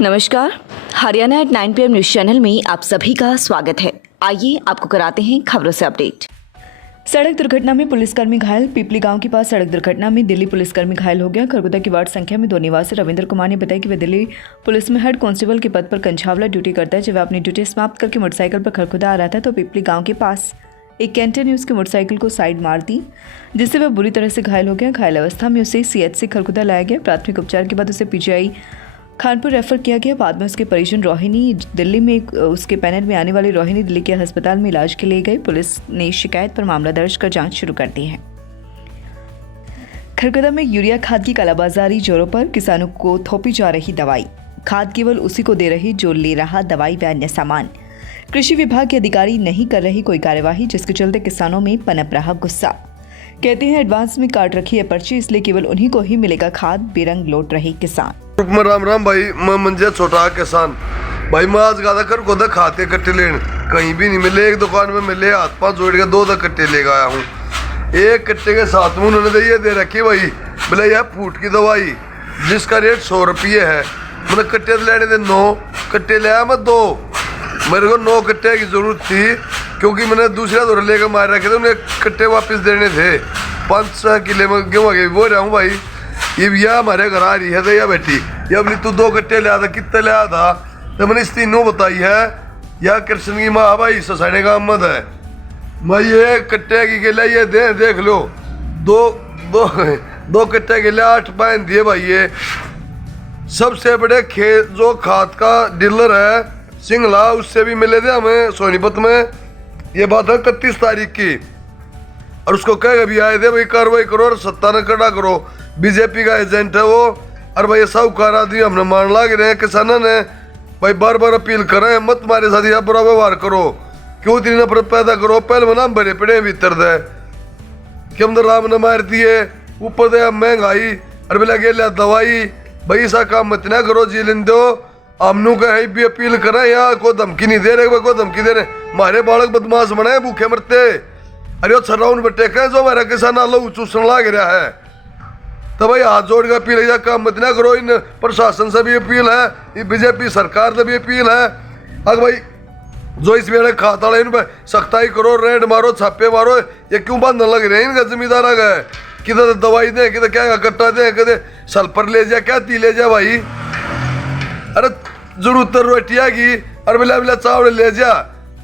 नमस्कार, Haryana at 9 PM news channel में आप सभी का स्वागत है। आइए आपको कराते हैं खबरों से अपडेट। सड़क दुर्घटना में पुलिसकर्मी घायल। पिपली गांव के पास सड़क दुर्घटना में दिल्ली पुलिसकर्मी घायल हो गया। खरगोदा की वार्ड संख्या में 2 निवासी रविंद्र कुमार ने बताया कि वे दिल्ली पुलिस में हेड कांस्टेबल के पद पर कंछावला ड्यूटी करता है। जब वह अपनी ड्यूटी समाप्त करके मोटरसाइकिल पर खरगोदा आ रहा था तो पिपली गाँव के पास एक कैंटर ने उसकी मोटरसाइकिल को साइड मार दी, जिससे वह बुरी तरह से घायल हो गया। घायल अवस्था में उसे CHC खरगोदा लाया गया। प्राथमिक उपचार के बाद उसे PGI खानपुर रेफर किया गया। बाद में उसके परिजन रोहिणी दिल्ली में उसके पैनल में आने वाली रोहिणी दिल्ली के अस्पताल में इलाज के लिए गई। पुलिस ने शिकायत पर मामला दर्ज कर जांच शुरू कर दी है। खरगोदा में यूरिया खाद की कालाबाजारी जोरों पर। किसानों को थोपी जा रही दवाई। खाद केवल उसी को दे रही जो ले रहा दवाई व अन्य सामान। कृषि विभाग के अधिकारी नहीं कर रही कोई कार्यवाही, जिसके चलते किसानों में पनप रहा गुस्सा। कहते हैं एडवांस में काट रखी है पर्ची, इसलिए केवल उन्हीं को ही मिलेगा खाद। बेरंग लौट रहे किसान। राम राम भाई, मैं मंजे छोटा किसान भाई। मैं आज ज्यादा कर को खाते कट्टे लेने कहीं भी नहीं मिले। एक दुकान में मिले, हाथ पांच जोड़ के 2 कट्टे ले आया हूँ। एक कट्टे के साथ में उन्होंने दे रखी भाई, बोले यह फूट की दवाई जिसका रेट 100 रुपये है। मैंने कट्टे लेने थे 9 कट्टे ले आया मैं 2। मेरे को 9 कट्टे की जरूरत थी क्योंकि मैंने दूसरा दौर लेकर मार रखे थे। उन्हें कट्टे वापस देने थे। 5-6 किले में गेहूँ आगे वो रहा हूँ भाई। ये भैया हमारे घर आ रही है तो या बेटी या बोली तू 2 कट्टे लिया था, कितने लिया था? तो मैंने इस तीनों बताई है। या कृष्ण की माँ भाई ससाने का अहमद है। मैं ये कट्टे की गिला ये देख लो, दो कट्टे के लिए 8 पैन दिए भाई। ये सबसे बड़े खेत जो खाद का डीलर है सिंगला, उससे भी मिले थे हमें सोनीपत में। ये बात है 31 तारीख की। और उसको कह भी आए थे भाई कार्रवाई करो और सत्ता न खड़ा करो। बीजेपी का एजेंट है वो। और भाई साहूकार आदमी हमने मान लाग रहे हैं। किसानों ने भाई बार बार अपील कर रहे हैं, मत हमारे साथ यह बुरा व्यवहार करो, क्यों इतनी नफरत पैदा करो। पहले में नाम भरे पड़े भीतर दे कि हम तो राम ने मार दिए, ऊपर दे महंगाई और बिला गेलिया दवाई। भाई ऐसा काम मत ना करो, जी लें दो। हमनू का है भी अपील करें या कोई धमकी नहीं दे रहे, कोई धमकी दे रहे। हमारे बालक बदमाश बने भूखे मरते। अरे छर्राउन बटे कहें जो हमारा किसान आलो चूसन लाग रहा है। तो भाई हाथ जोड़ के अपील है, काम मत ना करो। इन प्रशासन से भी अपील है, ये बीजेपी सरकार से भी अपील है। अगर भाई जो इस वेले खाता है इन पर सख्ताई करो, रेड मारो, छापे मारो। ये क्यों बांधने लग रहे हैं इनका जिम्मेदार आ गए? किधर दवाई दें, किधर क्या कट्टा दें, किधर सल्फर ले जाए, क्या ती ले जाए भाई। अरे जरूरत रोटिया की और बिला बिला चावल ले जा।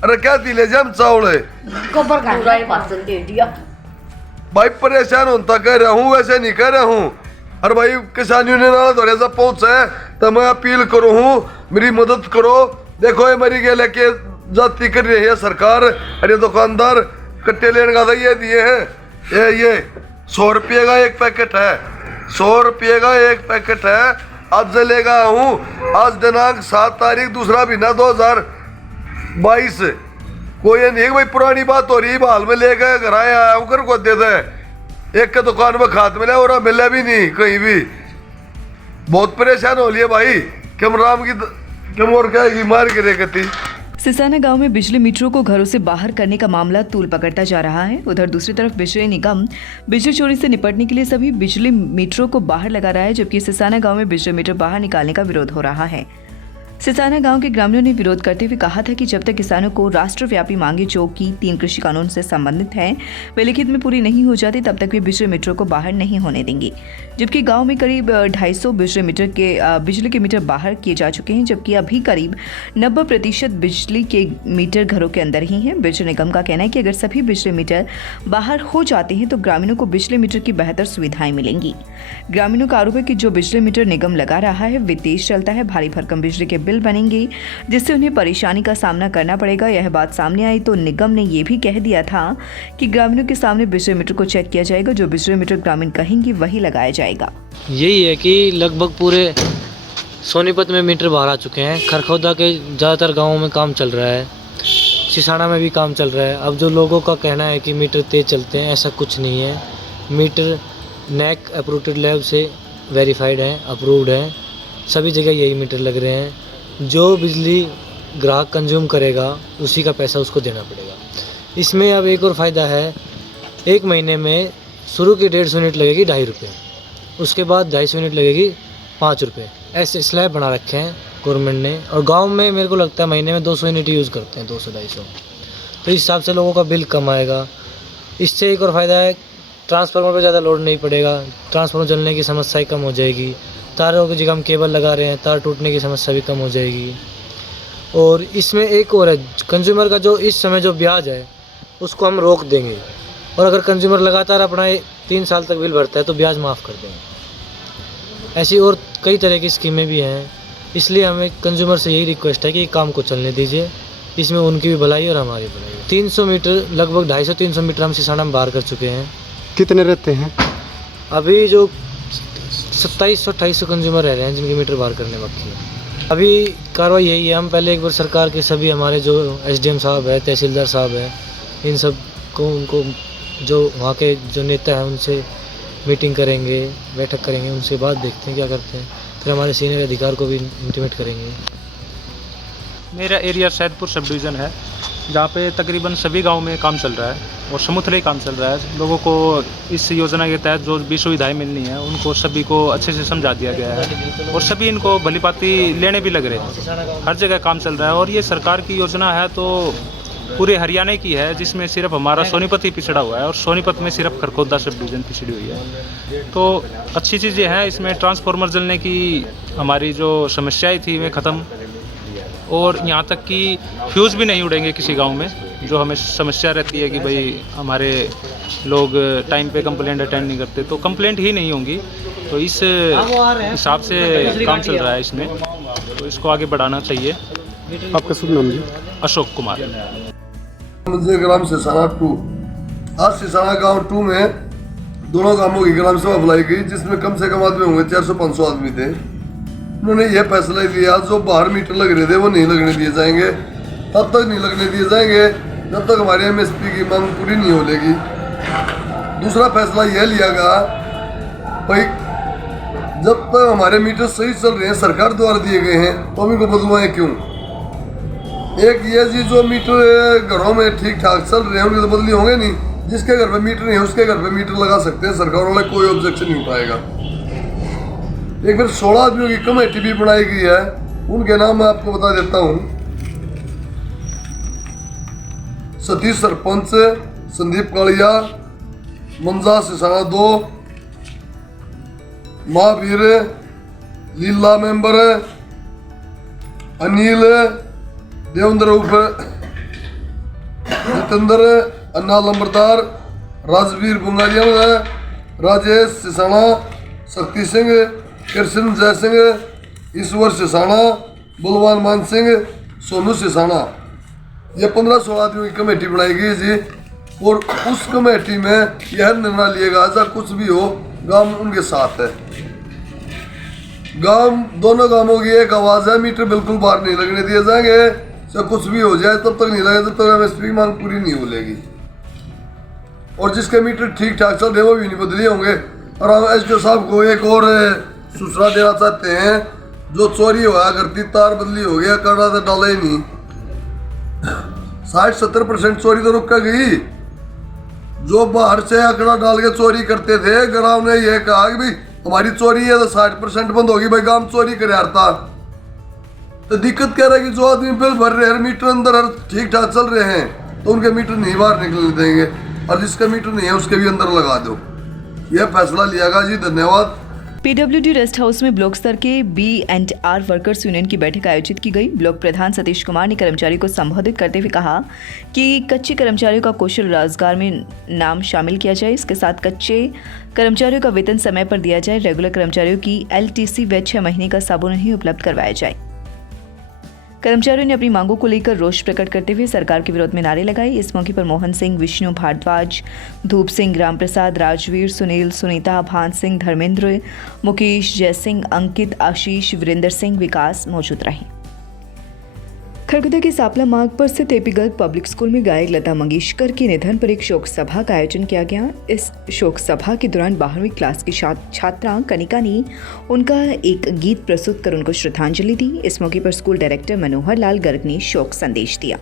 अरे क्या ती ले जा हम चावल भाई। परेशान होता कह रहा हूँ, वैसे नहीं कह रहा हूँ। और भाई किसानियों ने ना दौरे से पहुँचे तो मैं अपील करूँ हूँ, मेरी मदद करो। देखो ये मेरी गेले के जाती कर रही है सरकार। अरे दुकानदार कट्टे लेने का ये दिए हैं। ये 100 रुपये का एक पैकेट है, 100 रुपये का एक पैकेट है। आज से लेगा हूँ। आज दिनांक 7 तारीख दूसरा महीना 2022। कोई नहीं भाई पुरानी बात हो रही। हाल में ले गए घर आया हूँ कर को देते एक के दुकान में खाद मिला और मिला भी नहीं कहीं भी। बहुत परेशान हो लिए भाई। क्यों राम की क्यों और क्या मार गिरे गति। सिसाना गांव में बिजली मीटरों को घरों से बाहर करने का मामला तूल पकड़ता जा रहा है। उधर दूसरी तरफ बिजली निगम बिजली चोरी से निपटने के लिए सभी बिजली मीटरों को बाहर लगा रहा है, जबकि सिसाना गांव में बिजली मीटर बाहर निकालने का विरोध हो रहा है। सिसाना गांव के ग्रामीणों ने विरोध करते हुए कहा था कि जब तक किसानों को राष्ट्रव्यापी मांगे जो कि 3 कृषि कानून से संबंधित हैं वे लिखित में पूरी नहीं हो जाती, तब तक वे बिजली मीटरों को बाहर नहीं होने देंगे। जबकि गांव में करीब 250 बिजली के मीटर बाहर किए जा चुके हैं, जबकि अभी करीब 90% बिजली के मीटर घरों के अंदर ही हैं। बिजली निगम का कहना है कि अगर सभी बिजली मीटर बाहर हो जाते हैं तो ग्रामीणों को बिजली मीटर की बेहतर सुविधाएं मिलेंगी। ग्रामीणों का आरोप है कि जो बिजली मीटर निगम लगा रहा है वे तेज चलता है, भारी भरकम बिजली के बिल बनेंगे, जिससे उन्हें परेशानी का सामना करना पड़ेगा। यह बात सामने आई तो निगम ने यह भी कह दिया था कि ग्रामीणों के सामने बिजली मीटर को चेक किया जाएगा, जो बिजली मीटर ग्रामीण कहेंगे वही लगाया जाएगा। यही है कि लगभग पूरे सोनीपत में मीटर बाहर आ चुके हैं। खरखौदा के ज़्यादातर गाँवों में काम चल रहा है, सिसाना में भी काम चल रहा है। अब जो लोगों का कहना है कि मीटर तेज चलते हैं, ऐसा कुछ नहीं है। मीटर नैक अप्रूव्ड लैब से वेरीफाइड है, अप्रूव्ड है। सभी जगह यही मीटर लग रहे हैं। जो बिजली ग्राहक कंज्यूम करेगा उसी का पैसा उसको देना पड़ेगा। इसमें अब एक और फ़ायदा है, 1 महीने में शुरू की 150 यूनिट लगेगी 2.5 रुपये, उसके बाद 250 यूनिट लगेगी 5 रुपये। ऐसे स्लैब बना रखे हैं गवर्नमेंट ने। और गांव में मेरे को लगता है महीने में 200 यूनिट यूज़ करते हैं, 200-250। तो इस हिसाब से लोगों का बिल कम आएगा। इससे एक और फ़ायदा है, ट्रांसफार्मर पर ज़्यादा लोड नहीं पड़ेगा, ट्रांसफार्मर जलने की समस्या कम हो जाएगी। तारों की जगह हम केबल लगा रहे हैं, तार टूटने की समस्या भी कम हो जाएगी। और इसमें एक और है, कंज्यूमर का जो इस समय जो ब्याज है उसको हम रोक देंगे। और अगर कंज्यूमर लगातार अपना 3 साल तक बिल भरता है तो ब्याज माफ़ कर देंगे। ऐसी और कई तरह की स्कीमें भी हैं। इसलिए हमें कंज्यूमर से यही रिक्वेस्ट है कि काम को चलने दीजिए, इसमें उनकी भी भलाई और हमारी भलाई। 300 मीटर, लगभग 250-300 मीटर हम सिसाना में बाहर कर चुके हैं। कितने रहते हैं? अभी जो 2700-2800 कंज्यूमर रह रहे हैं जिनकी मीटर बाहर करने बाकी है। अभी कार्रवाई यही है, हम पहले एक बार सरकार के सभी हमारे जो SDM साहब है, तहसीलदार साहब है, इन सब को उनको जो वहाँ के जो नेता हैं उनसे मीटिंग करेंगे, बैठक करेंगे, उनसे बात देखते हैं क्या करते हैं। फिर हमारे सीनियर अधिकार को भी इंटीमेट करेंगे। मेरा एरिया सैदपुर सब डिवीज़न है, जहाँ पे तकरीबन सभी गांव में काम चल रहा है और समुद्री काम चल रहा है। लोगों को इस योजना के तहत जो भी सुविधाएँ मिलनी है उनको सभी को अच्छे से समझा दिया गया है और सभी इनको भलीभांति लेने भी लग रहे हैं। हर जगह काम चल रहा है और ये सरकार की योजना है तो पूरे हरियाणा की है, जिसमें सिर्फ हमारा सोनीपत ही पिछड़ा हुआ है और सोनीपत में सिर्फ खरखोदा सब डिवीज़न पिछड़ी हुई है। तो अच्छी चीज़ ये है, इसमें ट्रांसफार्मर जलने की हमारी जो समस्याएँ थी वे ख़त्म, और यहाँ तक कि फ्यूज़ भी नहीं उड़ेंगे किसी गांव में, जो हमें समस्या रहती है कि भाई हमारे लोग टाइम पे कंप्लेंट अटेंड नहीं करते, तो कंप्लेंट ही नहीं होंगी। तो इस हिसाब से काम चल रहा है इसमें, तो इसको आगे बढ़ाना चाहिए। आपका शुभ नाम जी? अशोक कुमार। मुझे ग्राम सिसाना 2, आज सिसाना गांव 2 में दोनों गांवों की ग्राम सभा बुलाई गई, जिसमें कम से कम आदमी होंगे 400-500 आदमी थे। उन्होंने यह फैसला लिया जो बाहर मीटर लग रहे थे वो नहीं लगने दिए जाएंगे, तब तक नहीं लगने दिए जाएंगे जब तक हमारे MSP की मांग पूरी नहीं हो लेगी। दूसरा फैसला यह लिया गया भाई, जब तक हमारे मीटर सही चल रहे हैं, सरकार द्वारा दिए गए हैं, तो हम इनको बदलवाएं क्यों। एक ये जी जो मीटर घरों में ठीक ठाक चल रहे हैं उनकी तो बदली होंगे नहीं, जिसके घर पे मीटर नहीं है उसके घर पे मीटर लगा सकते हैं, सरकार वाले कोई ऑब्जेक्शन नहीं उठाएगा। एक फिर 16 आदमियों की कमेटी भी बनाई गई है, उनके नाम मैं आपको बता देता हूँ। सतीश सरपंच, संदीप कालिया, मंजा सिसाना 2, महावीर, लीला मेंबर, अनिल, देवेंद्र उर्फ जितेंद्र, अन्ना लंबरदार, राजवीर बुंगालिया, राजेश सिसाना, शक्ति सिंह, कृष्ण जय सिंह, ईश्वर सिसाना, बलवान मान सिंह, सोनू सिसाना, ये 15-16 आदमियों की कमेटी बनाई गई जी। और उस कमेटी में यह निर्णय लिया गया था कुछ भी हो गांव उनके साथ है। गांव दोनों गांवों की एक आवाज़ है, मीटर बिल्कुल बाहर नहीं लगने दिए जाएंगे, चाहे कुछ भी हो जाए तब तक नहीं लगेगा जब तक MSP की मांग पूरी नहीं हो लेगी। और जिसके मीटर ठीक ठाक चल रहे वो भी नहीं बदले होंगे। और हम SDO साहब को एक और सूचना देना चाहते हैं, जो चोरी हुआ करती तार बदली हो गया, करना तो डाला ही नहीं। 60-70% चोरी तो रुक गई। जो बाहर से आंकड़ा डाल के चोरी करते थे, ग्राम ने यह कहा कि भाई हमारी चोरी है तो 60% बंद होगी, भाई गांव चोरी करे हरता। तो दिक्कत क्या है कि जो आदमी बिल भर रहे हैं, मीटर अंदर ठीक ठाक चल रहे हैं, तो उनके मीटर नहीं बाहर निकलने देंगे, और जिसका मीटर नहीं है उसके भी अंदर लगा दो। यह फैसला लिया गया जी, धन्यवाद। PWD रेस्ट हाउस में ब्लॉक स्तर के B&R वर्कर्स यूनियन की बैठक आयोजित की गई। ब्लॉक प्रधान सतीश कुमार ने कर्मचारियों को संबोधित करते हुए कहा कि कच्चे कर्मचारियों का कौशल रोजगार में नाम शामिल किया जाए, इसके साथ कच्चे कर्मचारियों का वेतन समय पर दिया जाए, रेगुलर कर्मचारियों की LTC व 6 महीने का साबुन ही उपलब्ध करवाया जाए। कर्मचारियों ने अपनी मांगों को लेकर रोष प्रकट करते हुए सरकार के विरोध में नारे लगाए। इस मौके पर मोहन सिंह, विष्णु भारद्वाज, धूप सिंह, राम प्रसाद, राजवीर, सुनील, सुनीता, भान सिंह, धर्मेंद्र, मुकेश, जयसिंह, अंकित, आशीष, वीरेंद्र सिंह, विकास मौजूद रहे। खरगोदा के सापला मार्ग पर स्थित एपी गर्ल पब्लिक स्कूल में गायक लता मंगेशकर के निधन पर एक शोक सभा का आयोजन किया गया। इस शोक सभा के दौरान 12वीं क्लास की छात्रा कनिका ने उनका एक गीत प्रस्तुत कर उनको श्रद्धांजलि दी। इस मौके पर स्कूल डायरेक्टर मनोहर लाल गर्ग ने शोक संदेश दिया।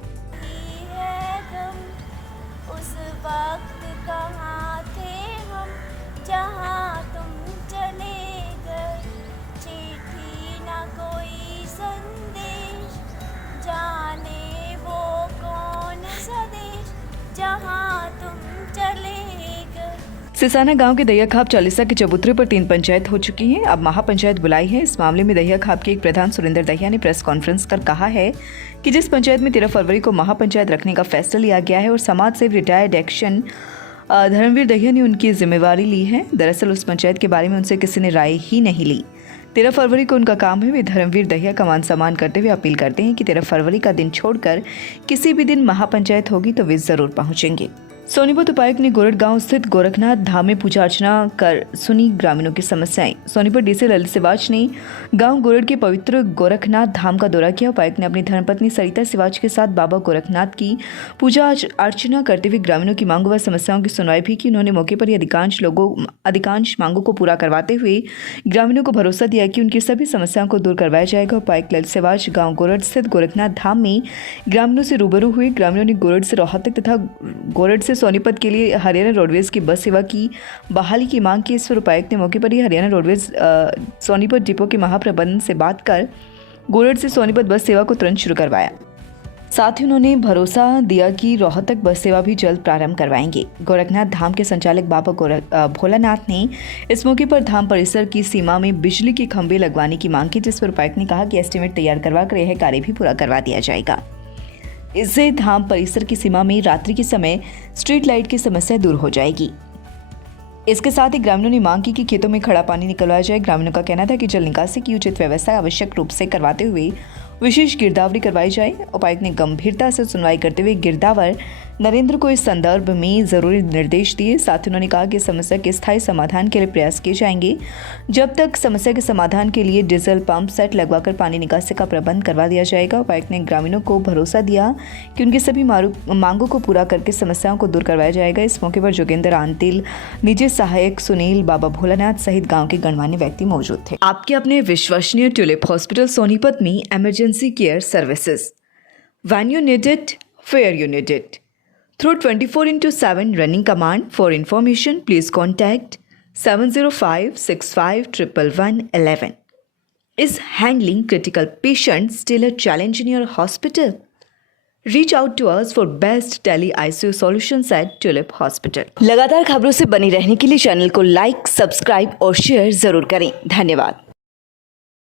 चिट्ठी न कोई सिसाना गांव के दहिया खाप चालीसा के चबूतरे पर 3 पंचायत हो चुकी हैं। अब महापंचायत बुलाई है। इस मामले में दहिया खाप के एक प्रधान सुरेंद्र दहिया ने प्रेस कॉन्फ्रेंस कर कहा है कि जिस पंचायत में 13 फरवरी को महापंचायत रखने का फैसला लिया गया है और समाज सेवी रिटायर्ड एक्शन धर्मवीर दहिया ने उनकी जिम्मेवारी ली है। दरअसल उस पंचायत के बारे में उनसे किसी ने राय ही नहीं ली। 13 फरवरी को उनका काम है। वे धर्मवीर दहिया का मान सम्मान करते हुए अपील करते हैं कि 13 फरवरी का दिन छोड़कर किसी भी दिन महापंचायत होगी तो वे जरूर पहुंचेंगे। सोनीपत उपायुक्त ने गोरड गांव स्थित गोरखनाथ धाम में पूजा अर्चना कर सुनी ग्रामीणों की समस्याएं। सोनीपत डीसी ललित सिवाच ने गांव गोरड के पवित्र गोरखनाथ धाम का दौरा किया। उपायुक्त ने अपनी धर्मपत्नी सरिता सिवाच के साथ बाबा गोरखनाथ की पूजा अर्चना करते हुए ग्रामीणों की मांगों व समस्याओं की सुनवाई भी की। उन्होंने मौके पर ही अधिकांश मांगों को पूरा करवाते हुए ग्रामीणों को भरोसा दिया कि उनकी सभी समस्याओं को दूर करवाया जाएगा। उपायुक्त ललित सिवाच गाँव गोरड स्थित गोरखनाथ धाम में ग्रामीणों से रूबरू हुए। ग्रामीणों ने गोरड से रोहतक तथा गोरड से सोनीपत के लिए हरियाणा रोडवेज की बस सेवा की बहाली की मांग की। इस पर उपायुक्त ने मौके पर ही हरियाणा रोडवेज सोनीपत डिपो के महाप्रबंधन से बात कर गोरड से सोनीपत बस सेवा को तुरंत शुरू करवाया। साथ ही उन्होंने भरोसा दिया कि रोहतक बस सेवा भी जल्द प्रारंभ करवाएंगे। गोरखनाथ धाम के संचालक बाबा भोलानाथ ने इस मौके पर धाम परिसर की सीमा में बिजली के खंभे लगवाने की मांग की, जिस पर उपायुक्त ने कहा कि एस्टीमेट तैयार करवा कर यह कार्य भी पूरा करवा दिया जाएगा। इससे धाम परिसर की सीमा में रात्रि के समय स्ट्रीट लाइट की समस्या दूर हो जाएगी। इसके साथ ही ग्रामीणों ने मांग की कि खेतों में खड़ा पानी निकलवाया जाए। ग्रामीणों का कहना था कि जल निकासी की उचित व्यवस्था आवश्यक रूप से करवाते हुए विशेष गिरदावरी करवाई जाए। उपायुक्त ने गंभीरता से सुनवाई करते हुए गिरदावर नरेंद्र को इस संदर्भ में जरूरी निर्देश दिए। साथ ही उन्होंने कहा कि समस्या के स्थायी समाधान के लिए प्रयास किए जाएंगे। जब तक समस्या के समाधान के लिए डीजल पंप सेट लगवाकर पानी निकासी का प्रबंध करवा दिया जाएगा। उपायुक्त ने ग्रामीणों को भरोसा दिया कि उनकी सभी मांगों को पूरा करके समस्याओं को दूर करवाया जाएगा। इस मौके पर जोगेंद्र आंतिल, निजी सहायक सुनील, बाबा भोलानाथ सहित गाँव के गणमान्य व्यक्ति मौजूद थे। आपके अपने विश्वसनीय ट्यूलिप हॉस्पिटल सोनीपत में emergency care services. When you need it, where you need it. Through 24/7 running command. For information, please contact 705-65-11111. Is handling critical patients still a challenge in your hospital? Reach out to us for best tele ICU solutions at Tulip Hospital. लगातार खबरों से बनी रहने के लिए channel को like, subscribe और share जरूर करें। धन्यवाद।